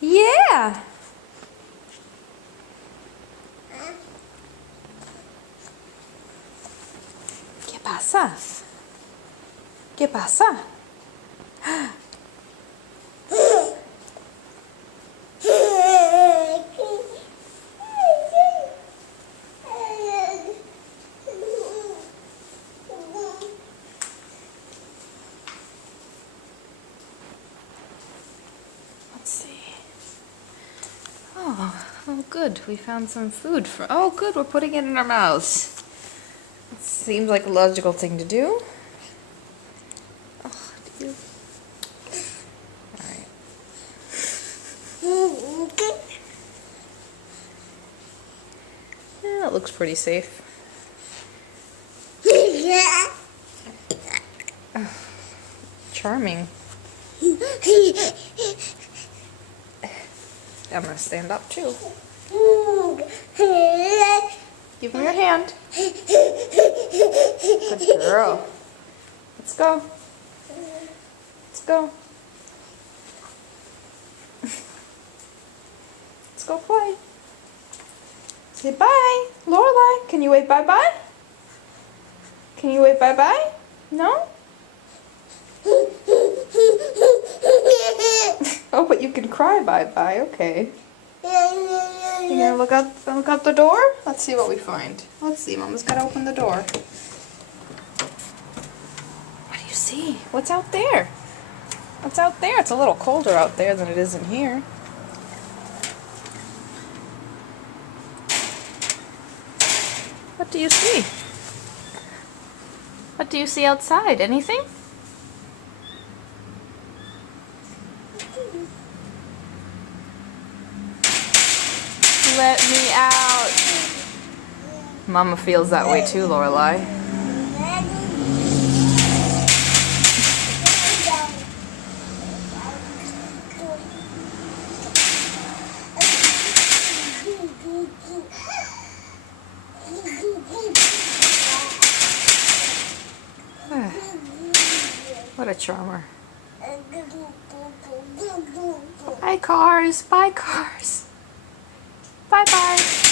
Yeah. ¿Qué pasa? ¿Qué pasa? Let's see. Oh, good. We found some food for. Oh, good. We're putting it in our mouths. It seems like a logical thing to do. Oh, do you? All right. Yeah, it looks pretty safe. Oh, charming. I'm gonna stand up too. Give me your hand. Good girl. Let's go. Let's go. Let's go play. Say bye. Lorelai, can you wave bye-bye? Can you wave bye-bye? No? Oh, but you can cry bye-bye. Okay. You gonna look out the door? Let's see what we find. Let's see. Mama's gotta open the door. What do you see? What's out there? What's out there? It's a little colder out there than it is in here. What do you see? What do you see outside? Anything? Let me out. Mama feels that way too, Lorelai. What a charmer. Bye, cars. Bye, cars. Bye-bye.